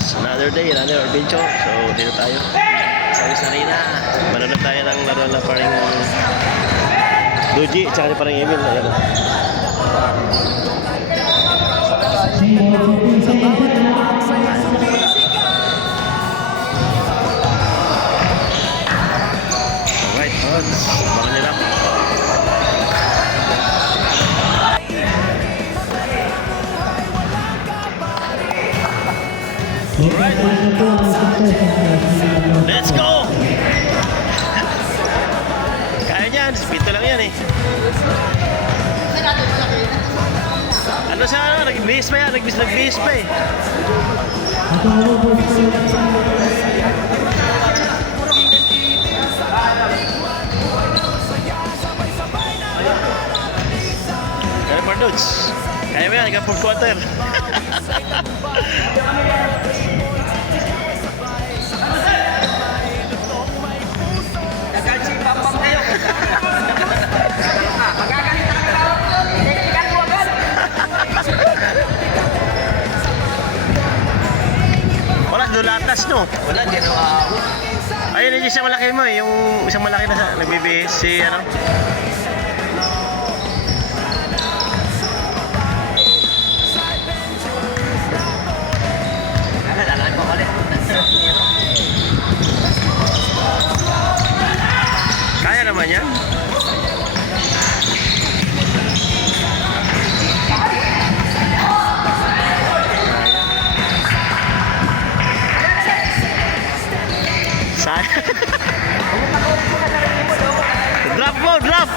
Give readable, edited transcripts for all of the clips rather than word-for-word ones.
Pamploons. Another day, another adventure. So, dito tayo. Sa Luis Arena. Manonood tayo ng laro na parang Doji, tsaka parang Emil. Ayan. Alright, abangan nyo lang. Let's go! Kaya niyan, spito lang yan eh. Ano siya, nag-base pa yan, nag-base pa eh. Kaya pa dudes, kaya mo yan, nag-4th quarter. Wala, dulatas no? Wala, di ano Ayun yung isang malaki mo eh, yung isang malaki na sa nagbibihis si ano? Lalaan pa ulit. Kaya naman yan. Drop mo, drop!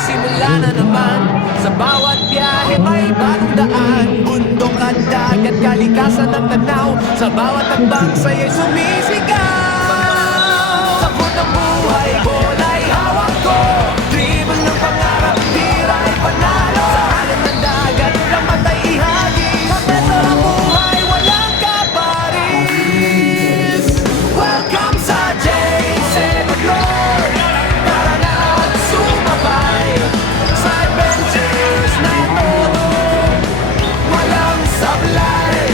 Simula na naman. Sa bawat biyahe may bagong daan. Bundok at dagat, kalikasan ng tanaw. Sa bawat tagbang sa'yo'y sumisigaw. Sabot ng buhay, bola'y hawak ko. Dribble ng pangarap, tira'y panalo. Sa alam ng dagat, lamatay ihagis. Pagpeso ng buhay, walang kaparis. Welcome sa J7 Lord. Tara na at sumabay sa adventures na todo, walang sablay.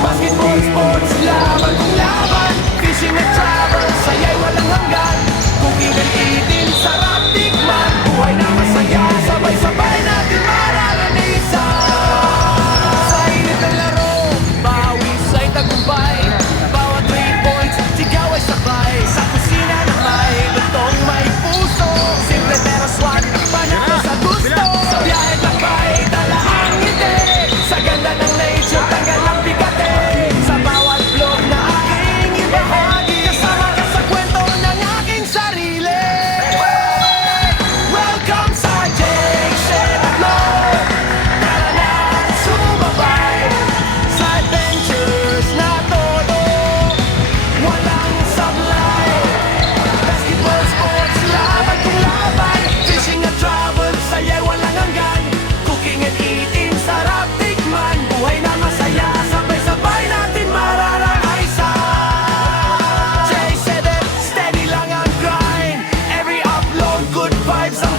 Basketball, sports, laban kung laban. Fishing at travel, saya'y walang hanggan. Cooking and eating, sarap tikman. Buhay na masaya, sabay-sabay natin mararanisan. Sa init ng laro, bawis ay tagumpay. Bawat 3 points, sigaw ay sabay. Sa kusina na may lutong may puso. Simple pero swat, panalo sa gusto. Sa biyahe takbay, dala ang ngiti. Sa ganda ng nature, tanggal ang bigatin. Sa bawat vlog na aking ibahagi, kasama ka sa kwento ng aking sarili. Welcome sa J7 Lord. Tara na at sumabay sa adventures na todo, walang sablay. Basketball, sports, laban kung laban. Fishing at travel, saya'y walang hanggan. Cooking and eating, sarap tikman. Buhay na masaya, sabay-sabay natin mararanasan. J7, steady lang ang grind. Every upload, good vibes ang